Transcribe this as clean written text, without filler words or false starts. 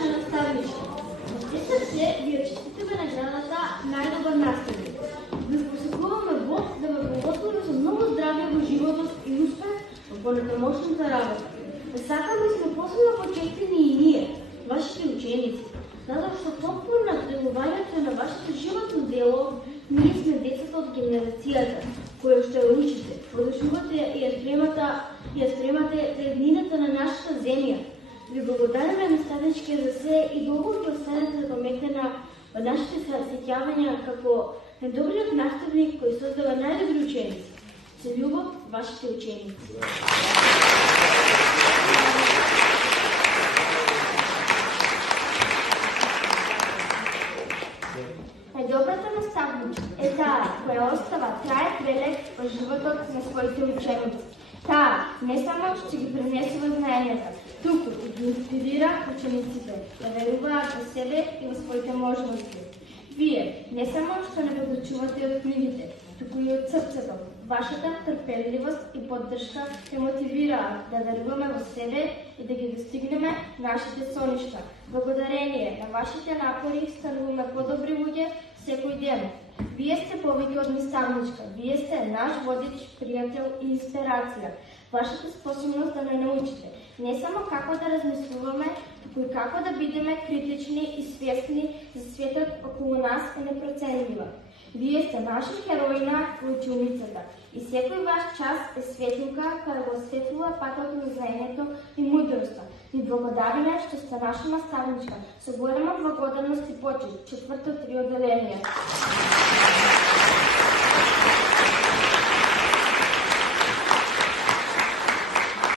наша наставничка. От сърце ви очиститаме наградата най-добър наставник. Ви посекуваме Бог да ме благослови за много здраве во животот и успех во непремощната работа. Да сакаме сме посебно почестени и ние, вашите ученици, затоа што токму на делувањето на вашето животно дело, ние сме децата од генерацијата, која што ја учите, подушувате и ја спремате за еднината на нашата земја. Ви благодариме, наставничке, за се и долго ќе останете да помекнена во нашите сеќавања како најдобриот наставник кој создава најдобри ученици. Со љубов, вашите ученици. Најдобрата наставничка е таа која остава трајен белег во животот на своите ученици. Таа не само што ги пренесува знаењата, туку и ги инспирира учениците да веруваат во себе и во своите можности. Вие не само што не подручувате од книгите, туку и од срцето. Вашата трпеливост и поддршка ќе мотивираат да веруваме во себе и да ги достигнеме нашите соништа. Благодарение на вашите напори стануваме подобри луѓе секој ден. Вие сте повеќе од наставничка, вие сте наш водич, пријател и инспирација. Вашата способност да не научите не само како да размислуваме, туку и како да бидеме критични и свесни за светот околу нас е непроценлива. Вие сте наша хероина во училницата и секој ваш час е светлинка каја го осветлува патот на знаењето и мудроста. Ви благодариме што сте наша наставничка. Со голема благодарност и почит, 4-то 3 одделение.